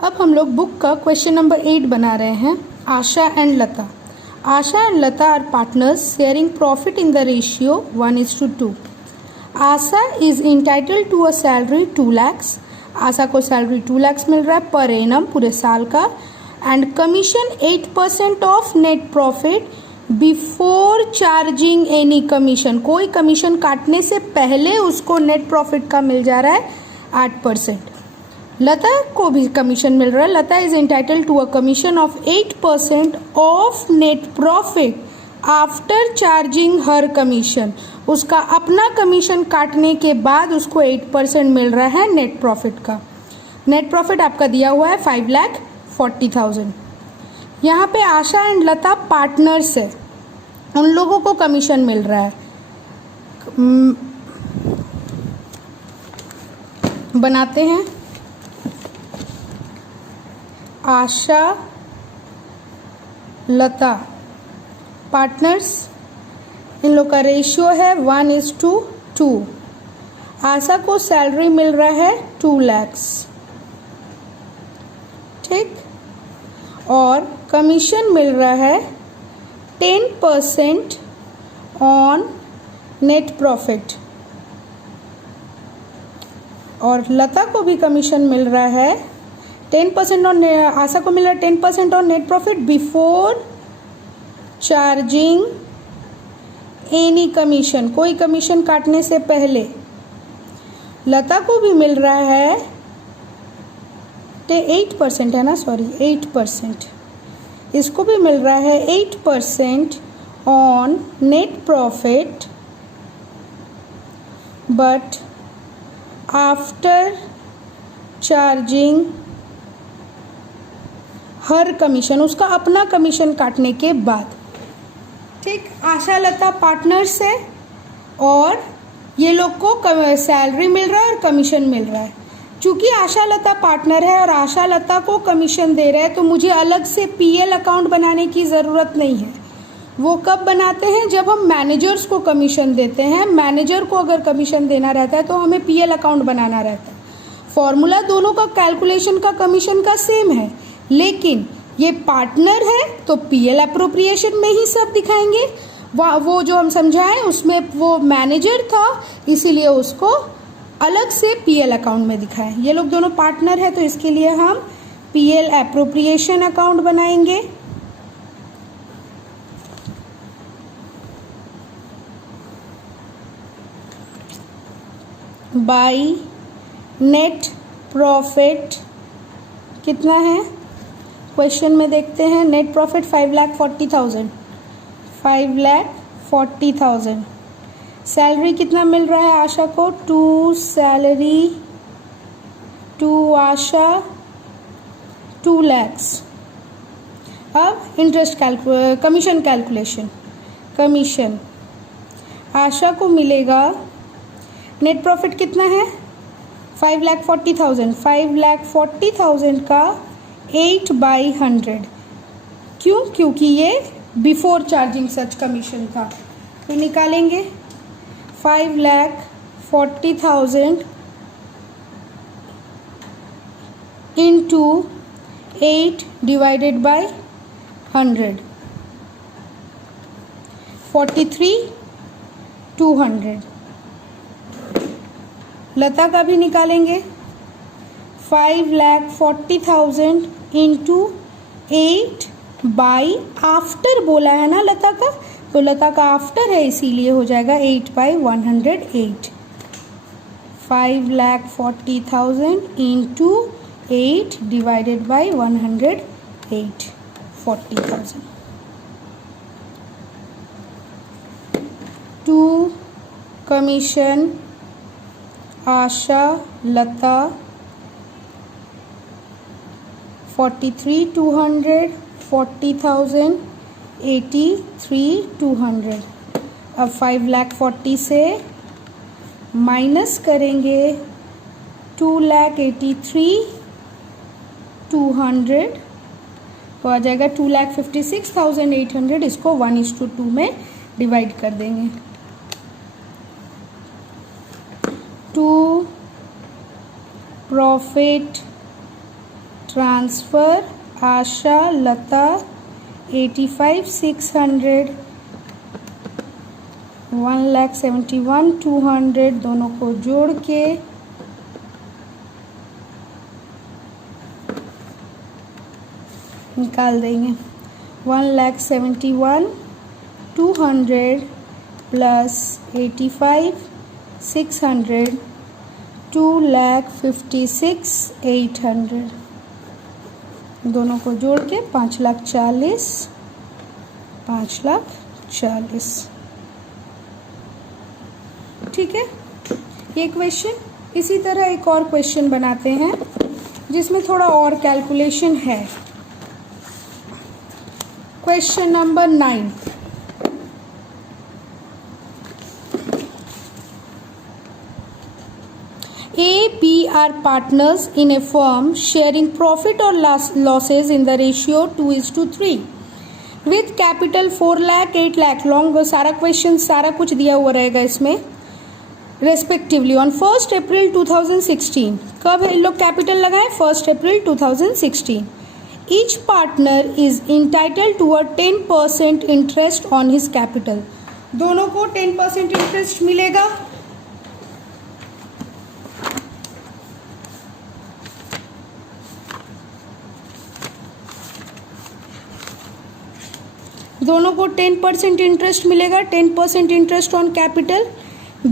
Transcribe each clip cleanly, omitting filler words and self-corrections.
अब हम लोग बुक का क्वेश्चन नंबर 8 बना रहे हैं। Asha and Lata. Asha and Lata are partners sharing profit in the ratio 1:2। Asha is entitled to a salary 2 lakhs। Asha को सैलरी 2 lakhs मिल रहा है पर एनम पूरे साल का, and commission 8% of net profit before charging any commission. कोई कमीशन काटने से पहले उसको नेट प्रॉफिट का मिल जा रहा है 8%। लता को भी कमीशन मिल रहा है। Lata is entitled to a commission of 8% of net profit after charging her commission. उसका अपना कमीशन काटने के बाद उसको 8% मिल रहा है नेट प्रॉफिट का। नेट प्रॉफिट आपका दिया हुआ है 5,40,000। यहाँ पे आशा एंड लता पार्टनर्स है, उन लोगों को कमीशन मिल रहा है। बनाते हैं। आशा लता पार्टनर्स, इन लोग का रेशियो है 1:2। आशा को सैलरी मिल रहा है 2 lakhs, ठीक, और कमीशन मिल रहा है 10% ऑन नेट प्रॉफिट, और लता को भी कमीशन मिल रहा है 10% ऑन, आशा को मिल रहा है 10% on net profit before charging any commission. कोई कमीशन काटने से पहले। लता को भी मिल रहा है 8% है ना, सॉरी 8%। इसको भी मिल रहा है 8% on net profit but after charging her commission, उसका अपना कमीशन काटने के बाद, ठीक। आशा लता पार्टनर्स है और ये लोग को सैलरी मिल रहा है और कमीशन मिल रहा है। चूंकि आशा लता पार्टनर है और आशा लता को कमीशन दे रहे हैं तो मुझे अलग से पीएल अकाउंट बनाने की ज़रूरत नहीं है। वो कब बनाते हैं? जब हम मैनेजर्स को कमीशन देते हैं। मैनेजर को अगर कमीशन देना रहता है तो हमें पीएल अकाउंट बनाना रहता है। फॉर्मूला दोनों का कैलकुलेशन का कमीशन का सेम है, लेकिन ये पार्टनर है तो पीएल अप्रोप्रिएशन में ही सब दिखाएंगे। वो जो हम समझाएं उसमें वो मैनेजर था, इसीलिए उसको अलग से पीएल अकाउंट में दिखाएं। ये लोग दोनों पार्टनर है तो इसके लिए हम पीएल अप्रोप्रिएशन अकाउंट बनाएंगे। बाई नेट प्रॉफिट कितना है क्वेश्चन में देखते हैं। Net profit 5,40,000, 5,40,000। सैलरी कितना मिल रहा है आशा को? 2 सैलरी 2 आशा 2 lakhs। अब इंटरेस्ट कमीशन कैलकुलेशन। कमीशन आशा को मिलेगा, नेट प्रॉफिट कितना है? 5,40,000। 5,40,000 का 8/100। क्यों? क्योंकि ये बिफोर चार्जिंग सच कमीशन था। तो निकालेंगे 5,40,000 इंटू 8 डिवाइडेड बाय 100, 43,200। लता का भी निकालेंगे। 5,40,000 इंटू 8 आफ्टर बोला है ना लता का, तो लता का आफ्टर है इसीलिए हो जाएगा 8/108। 5,40,000 इंटू 8 डिवाइडेड बाई 108, 40,000। 2 कमीशन आशा लता 43,200, 40,000, 83,200। अब 5,40,000 से माइनस करेंगे 2,83,200 तो आ जाएगा 2,56,800। इसको 1:2 में डिवाइड कर देंगे। 2 प्रॉफिट ट्रांसफ़र आशा लता 85,600 1,71,200 दोनों को जोड़ के निकाल देंगे। 1,71,200 प्लस 85,600 2,56,800 दोनों को जोड़ के 5,40,000। ठीक है, ये क्वेश्चन। इसी तरह एक और क्वेश्चन बनाते हैं जिसमें थोड़ा और कैलकुलेशन है। Question number 9। A, B are partners in a firm sharing profit or losses in the ratio 2:3 with capital 4 lakh 8 lakh long सारा क्वेश्चन सारा कुछ दिया हुआ रहेगा इसमें रेस्पेक्टिवली ऑन 1 अप्रैल 2016। कब इन लोग कैपिटल लगाए? 1 April 2016। Each partner is entitled to a 10% interest on his capital. दोनों को 10% इंटरेस्ट मिलेगा। दोनों को 10% इंटरेस्ट मिलेगा। 10% interest on capital.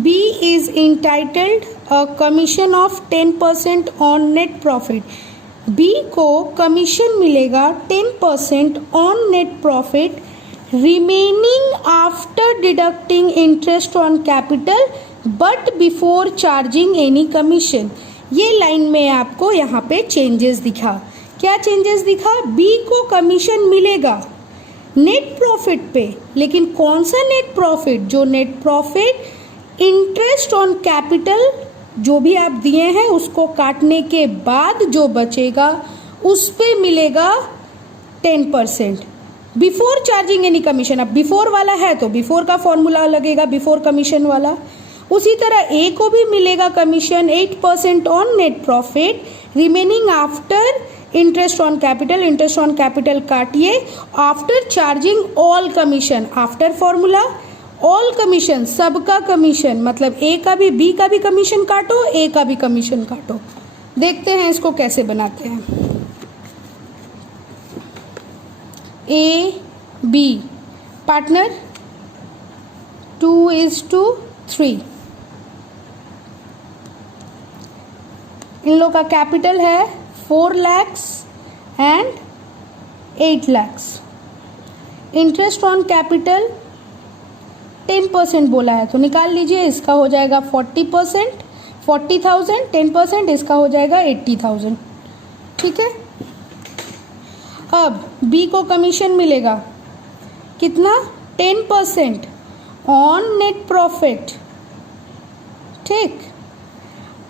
B is entitled a commission of 10% on net profit। B को कमीशन मिलेगा 10% on net profit remaining after deducting interest on capital but before charging any commission। ये line में आपको यहाँ पे चेंजेस दिखा। क्या चेंजेस दिखा? B को कमीशन मिलेगा नेट प्रॉफिट पे, लेकिन कौन सा नेट प्रॉफिट? जो net profit interest on capital जो भी आप दिए हैं उसको काटने के बाद जो बचेगा उस पे मिलेगा 10% बिफोर चार्जिंग एनी कमीशन। अब बिफोर वाला है तो बिफोर का फॉर्मूला लगेगा, बिफोर कमीशन वाला। उसी तरह ए को भी मिलेगा commission 8% on net profit remaining after interest on capital. Interest on capital काटिए after charging all commission. After formula all commission, सबका कमीशन, मतलब ए का भी बी का भी कमीशन काटो, ए का भी कमीशन काटो। देखते हैं इसको कैसे बनाते हैं। A B partner 2:3। इन लोग का कैपिटल है 4 lakhs and 8 lakhs। Interest on capital 10% बोला है तो निकाल लीजिए। इसका हो जाएगा 40%, 40,000। 10% इसका हो जाएगा 80,000। ठीक है। अब बी को कमीशन मिलेगा कितना? 10% ऑन नेट प्रॉफिट। ठीक,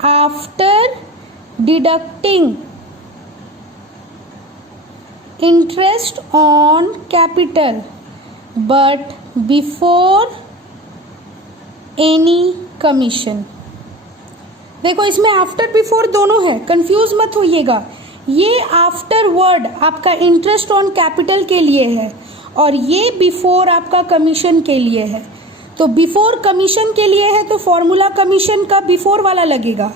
after deducting interest on capital but before any commission. देखो इसमें आफ्टर बिफोर दोनों है, कंफ्यूज मत होइएगा। ये आफ्टर वर्ड आपका इंटरेस्ट ऑन कैपिटल के लिए है और ये बिफोर आपका कमीशन के लिए है। तो बिफोर कमीशन के लिए है तो फॉर्मूला कमीशन का बिफोर वाला लगेगा।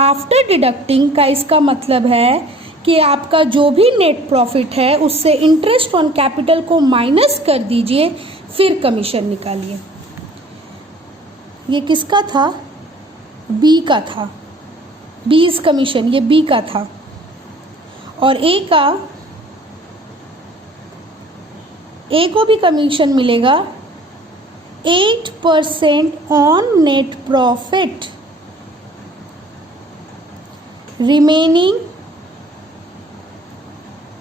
आफ्टर डिडक्टिंग का इसका मतलब है कि आपका जो भी नेट प्रॉफिट है उससे इंटरेस्ट ऑन कैपिटल को माइनस कर दीजिए, फिर कमीशन निकालिए। ये किसका था? बी का था। बीज कमीशन ये बी का था और ए को भी कमीशन मिलेगा 8% on net profit remaining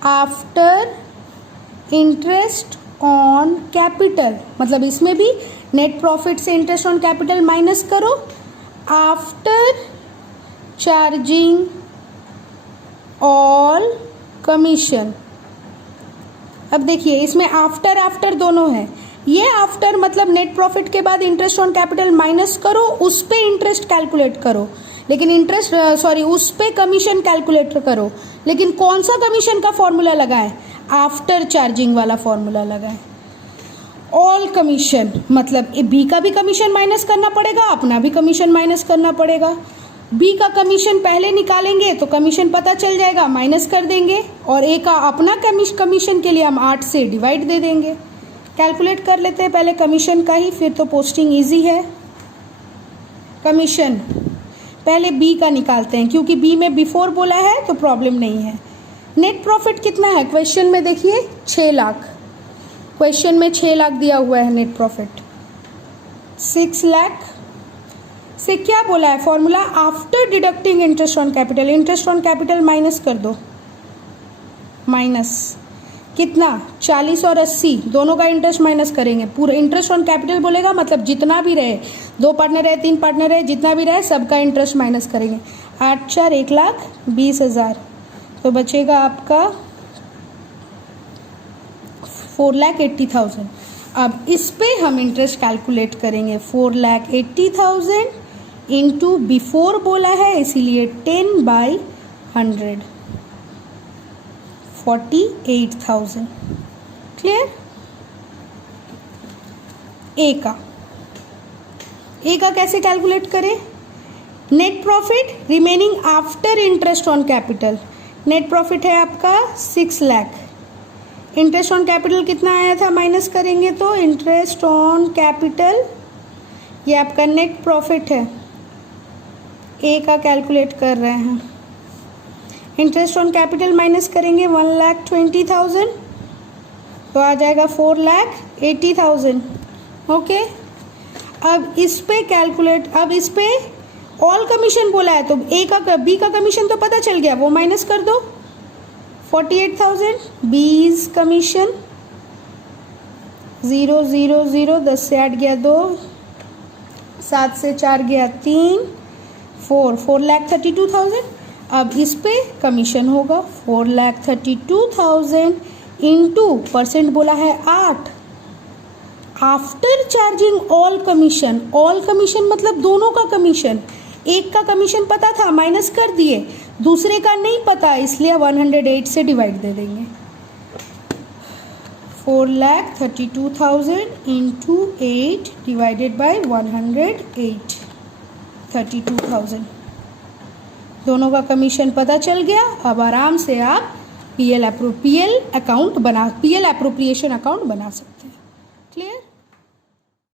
after interest on capital. मतलब इसमें भी नेट प्रॉफिट से इंटरेस्ट ऑन कैपिटल माइनस करो आफ्टर चार्जिंग ऑल कमीशन। अब देखिए इसमें आफ्टर आफ्टर दोनों है। ये आफ्टर मतलब नेट प्रॉफिट के बाद इंटरेस्ट ऑन कैपिटल माइनस करो, उस पे इंटरेस्ट कैलकुलेट करो। लेकिन इंटरेस्ट उस पे कमीशन कैलकुलेट करो, लेकिन कौन सा कमीशन का फॉर्मूला लगाएं? आफ्टर चार्जिंग वाला फॉर्मूला लगाएं। ऑल कमीशन मतलब बी का भी कमीशन माइनस करना पड़ेगा, अपना भी कमीशन माइनस करना पड़ेगा। बी का कमीशन पहले निकालेंगे तो कमीशन पता चल जाएगा, माइनस कर देंगे, और ए का अपना कमीशन के लिए हम 8 से डिवाइड दे देंगे। कैलकुलेट कर लेते हैं पहले कमीशन का ही, फिर तो पोस्टिंग इजी है। कमीशन पहले बी का निकालते हैं, क्योंकि बी में बिफोर बोला है तो प्रॉब्लम नहीं है। नेट प्रॉफिट कितना है क्वेश्चन में? देखिए 6 लाख, क्वेश्चन में 6 लाख दिया हुआ है नेट प्रॉफिट। 6 लाख से क्या बोला है formula? After deducting interest on capital. Interest on capital minus कर दो, माइनस कितना? 40 और 80 दोनों का इंटरेस्ट माइनस करेंगे। पूरा इंटरेस्ट ऑन कैपिटल बोलेगा मतलब जितना भी रहे, 2 पार्टनर रहे, 3 पार्टनर रहे, जितना भी रहे सबका इंटरेस्ट माइनस करेंगे। 8 4 1,20,000, तो बचेगा आपका 4,80,000। अब इस पे हम इंटरेस्ट कैलकुलेट करेंगे। 4,80,000 इंटू बिफोर बोला है इसीलिए 10/100, 48,000। क्लियर? ए का कैसे कैलकुलेट करें? Net profit remaining after interest on capital. Net profit है आपका 6 लाख। इंटरेस्ट ऑन कैपिटल कितना आया था माइनस करेंगे तो इंटरेस्ट ऑन कैपिटल, ये आपका नेट प्रॉफिट है। ए का कैलकुलेट कर रहे हैं। इंटरेस्ट ऑन कैपिटल माइनस करेंगे 1,20,000, तो आ जाएगा 4,80,000। ओके, अब इस पे कैलकुलेट, अब इस पे ऑल कमीशन बोला है तो ए का बी का कमीशन तो पता चल गया, वो माइनस कर दो। 48,000 बीज कमीशन, 0 0 0, 10 से 8 गया 2, 7 से 4 गया 3, 4,32,000। अब इस पे कमीशन होगा 4,32,000 इंटू परसेंट बोला है 8, after charging all commission. All commission मतलब दोनों का कमीशन। एक का कमीशन पता था माइनस कर दिए, दूसरे का नहीं पता इसलिए 108 से डिवाइड दे देंगे। 4,32,000 इंटू 8 डिवाइडेड बाई 108, 32,000। दोनों का कमीशन पता चल गया। अब आराम से आप पीएल अप्रोप्रिएशन अकाउंट बना सकते हैं। क्लियर?